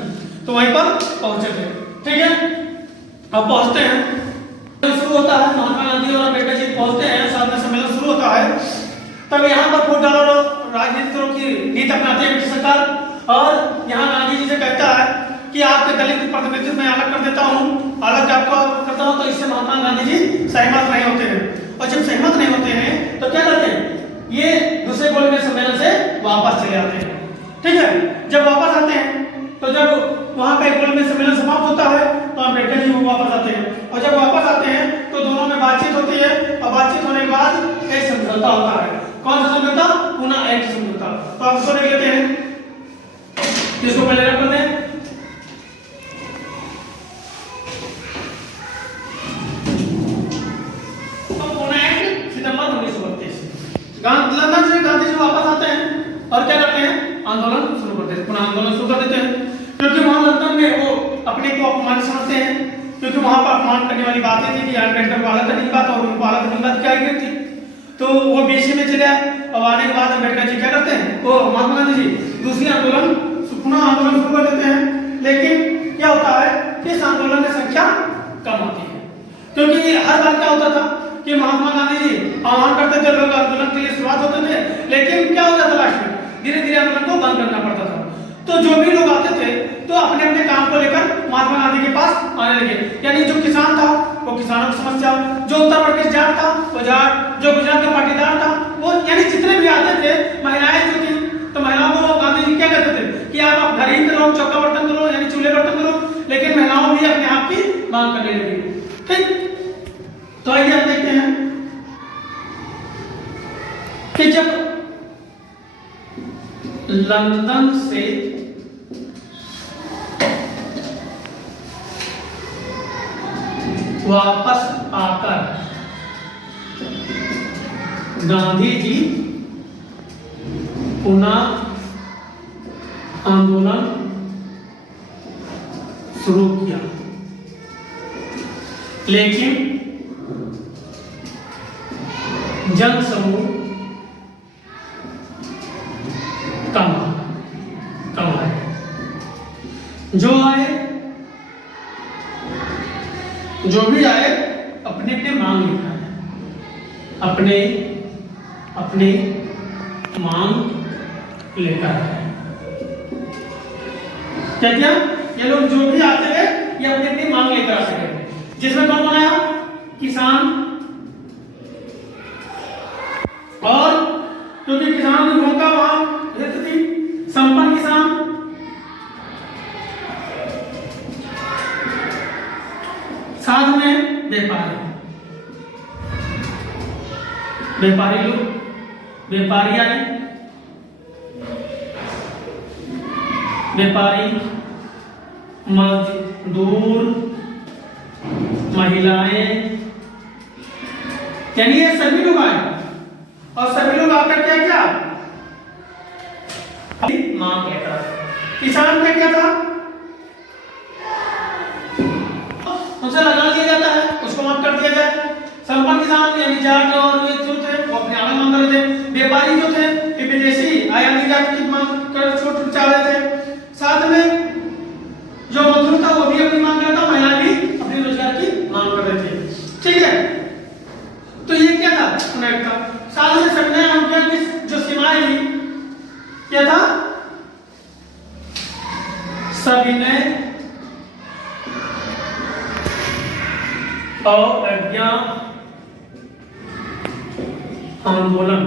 तो वहीं पर पहुंचे थे। ठीक है, अब पहुंचते हैं, शुरू होता है, महात्मा गांधी और अंबेडकर जी पहुंचते हैं, साथ में सम्मेलन शुरू होता है। तब यहाँ पर फूट डालो राजनीतिकों की नीति अपनाती है ब्रिटिश सरकार और यहाँ गांधी जी से कहता है कि आपके दलित प्रतिनिधित्व में अलग कर देता हूँ, अलग आपको करता हूँ। तो इससे महात्मा गांधी जी सहमत नहीं होते हैं, और जब सहमत नहीं होते हैं तो क्या करते हैं, ये दूसरे गोलमेज सम्मेलन से वापस चले आते हैं। ठीक है, जब वापस आते हैं तो जब वहां पे गोलमेज सम्मेलन समाप्त होता है तो अंबेडकर जी वापस आते हैं, और जब वापस आते हैं तो दोनों में बातचीत होती है, और बातचीत होने के बाद एक समझौता होता है। कौन सा समझौता, पुनः एक समझौता। तो आप इसको देख लेते हैं, इसको पहले रख लेते हैं। लंदन से गांधी जी वापस आते हैं और क्या करते हैं, आंदोलन शुरू करते हैं, पुनः आंदोलन शुरू कर देते हैं। क्योंकि वहां लंदन में वो अपने को अपमान समझते हैं, क्योंकि वहां पर अपमान करने वाली बातें थी कि अंबेडकर को अलग करने की बात और उनको अलग करने की बात क्या गई थी, तो वो बीच में चले आए। अब आने के बाद अंबेडकर जी क्या करते हैं, वो महात्मा गांधी जी दूसरी आंदोलन पुनः आंदोलन शुरू कर देते हैं। लेकिन क्या होता है कि इस आंदोलन की संख्या कम होती है, क्योंकि हर बार क्या होता था कि महात्मा गांधी जी आह्वान करते थे, लोग आंदोलन के लिए शुरुआत होते थे, लेकिन क्या होता था, लास्ट में धीरे धीरे आंदोलन को बंद करना पड़ता था। तो जो भी लोग आते थे तो अपने अपने काम को लेकर महात्मा गांधी के पास आने लगे। यानी जो किसान था वो किसानों की समस्या, जो उत्तर प्रदेश जाट था वो जाट, जो गुजरात का पाटीदार था वो, यानी जितने भी आते थे, महिलाएं जो थी, तो महिलाओं को गांधी जी क्या कहते थे कि आप घर ही में रहो, चौका बर्तन करो, यानी चूल्हे बर्तन करो, लेकिन महिलाओं भी अपने हक की मांग करने लगी। ठीक, तो आइए हम देखते हैं कि जब लंदन से वापस आकर गांधी जी पुनः आंदोलन शुरू किया, लेकिन जन समूह कम आए। जो भी आए अपने अपने मांग लेकर आए, अपने मांग लेकर आए। क्या ये लोग जो भी आते हैं ये अपनी अपनी मांग लेकर आते हैं, जिसमें कौन आया? किसान, और क्योंकि किसानों की भूमिका वहां रहती थी, संपन्न किसान, साथ में व्यापारी लोग, व्यापारी आए, व्यापारी, मजदूर, महिलाएं, यानी ये सभी लोग आए, और सभी लोग आकर क्या मांग लेकर आए। किसान का क्या था? उनसे लगा दिया जाता है, उसको माफ कर दिया जाए। संपन्न किसान यानी जाट और ये जो थे वो अपने आगे मांग रहे थे। व्यापारी जो थे ये विदेशी आयाती जात की मांग कर छोड़ चाह रहे थे। साथ में जो मजदूर था वो भी अपनी मांग कर रहा था, महिला भी अपने रोजगार की मांग कर रहे थे। ठीक है, तो ये क्या था? कनेक्ट था। साथ में संज्ञा उनका की जो सीमाएं थी क्या था? सविनय और अज्ञा आंदोलन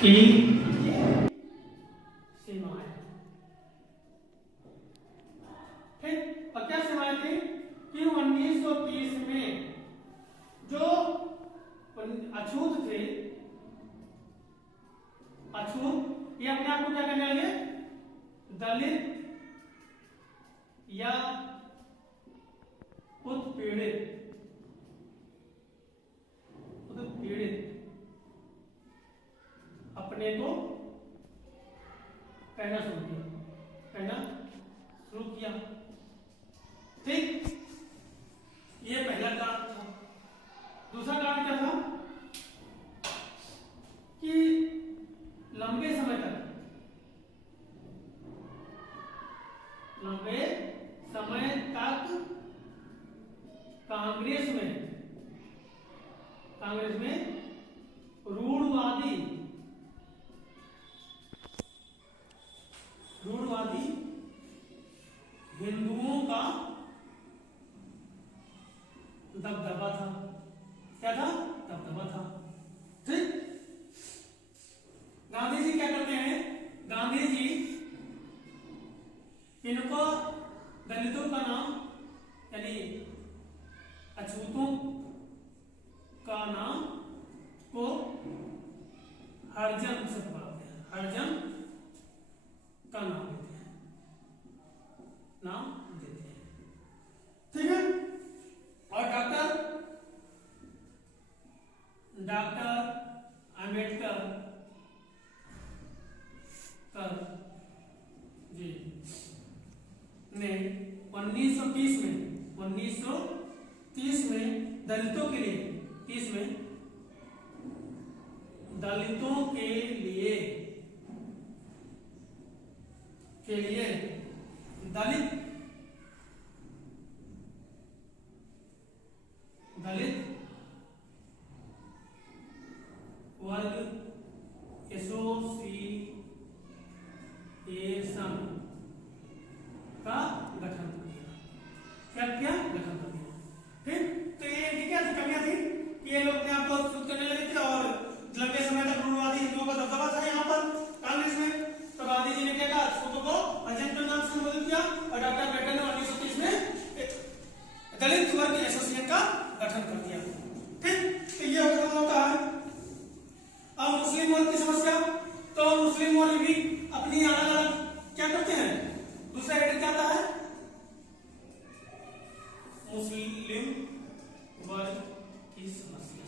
की सीमाएं। ठीक, और क्या सीमाएं थी कि 1930 में जो अछूत थे, अछूत ये अपने आप को क्या कहने लगे? दलित या उत्पीड़ित अपने को कहना शुरू किया। ठीक, ये पहला कारण था। दूसरा कारण क्या था कि लंबे समय तक कांग्रेस में रूढ़वादी हिंदुओं का दबदबा था। क्या था? दबदबा था। ठीक, गांधी जी क्या करते हैं? गांधी जी इनको दलितों का नाम यानी अछूतों का नाम को हरिजन से पकड़ते हैं, हरिजन का नाम देते हैं। ठीक है, और डॉक्टर अंबेडकर जी ने 1930 में दलितों के लिए दलित वर्ग एसोसिएशन वर्ग की समस्या, तो मुस्लिम वर्ग भी अपनी अलग अलग क्या करते हैं, दूसरा हेडिंग क्या आता है, मुस्लिम वर्ग की समस्या।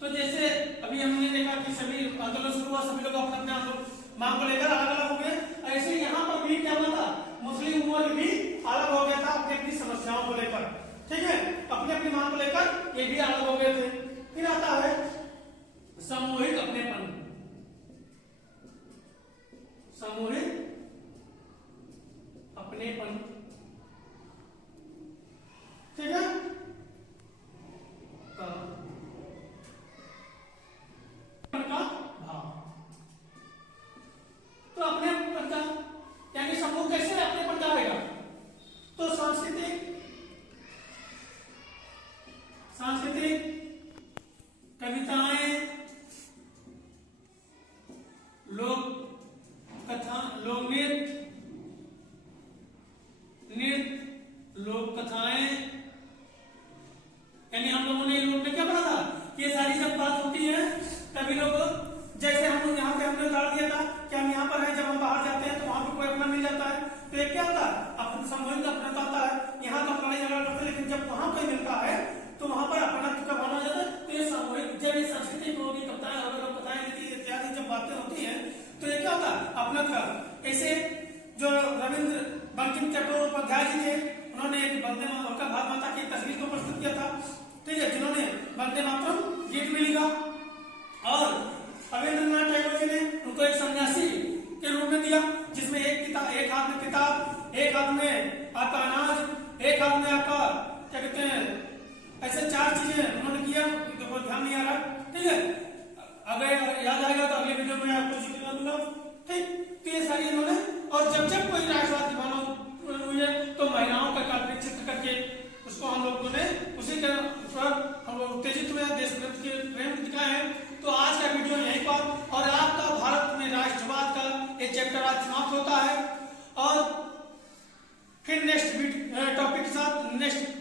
तो जैसे अभी हमने देखा कि सभी आंदोलन शुरू हुआ, सभी लोग अपने अपने आंदोलन मांग को लेकर अलग अलग हो गए, ऐसे यहाँ पर भी क्या हुआ था, मुस्लिम वर्ग भी अलग हो गया था अपनी अपनी समस्याओं को लेकर, ठीक है, अपनी अपनी मांग को लेकर ये भी अलग हो गए थे। फिर आता है सामूहिक अपनेपन, सामूहिक अपनेपन, ठीक है, का भाव। तो अपनेपन का यानी समूह कैसे अपनेपन का आएगा, तो सांस्कृतिक कविताएं, लोक कथा, लोक नृत्य, लोक कथाएं, यानी हम लोगों ने लोग में क्या पढ़ा था, ये सारी जब बात होती है तभी लोग, जैसे हम लोग यहाँ पे हमने उदाहरण दिया था कि हम यहाँ पर हैं, जब हम बाहर जाते हैं तो वहां पे कोई अपना मिल जाता है, तो ये क्या होता है, अपन सामूहिक अपना आता है। यहाँ तो लड़ाई झगड़ा करते, लेकिन जब वहां कोई मिलता है तो वहां पर अपना का भावना जाता है। तो ये सामूहिक, जब ये सांस्कृतिक होगी कविताएं और कथाएं इत्यादि जब बातें होती है तो ये क्या होता है, अपना का। ऐसे जो रविंद्र बंकिम चट्टोपाध्याय उपाध्याय जी थे, उन्होंने एक वंदे मातरम भारत माता की तस्वीर को प्रस्तुत किया था, ठीक है, जिन्होंने वंदे मातरम गीत भी लिखा, और रविंद्रनाथ टैगोर जी ने उनको एक सन्यासी के रूप में दिया, जिसमें एक हाथ में किताब, एक हाथ में आपका अनाज, एक हाथ में आपका क्या कहते हैं, ऐसे चार चीजें उन्होंने किया, तो ध्यान नहीं आ रहा, ठीक है, अगर याद आएगा तो अगले वीडियो में आपको जिक्र कर दूंगा, ठीक। तो ये सारी इन्होंने, और जब कोई राष्ट्रवाद दीवाना हुई है तो महिलाओं का काल्पनिक चित्र करके उसको हम लोगों ने उसी के पर हम लोग उत्तेजित हुए, देशभक्त के प्रेम दिखाए हैं। तो आज का वीडियो यहीं पर, और आपका भारत में राष्ट्रवाद का एक चैप्टर आज समाप्त होता है, और फिर नेक्स्ट टॉपिक के साथ नेक्स्ट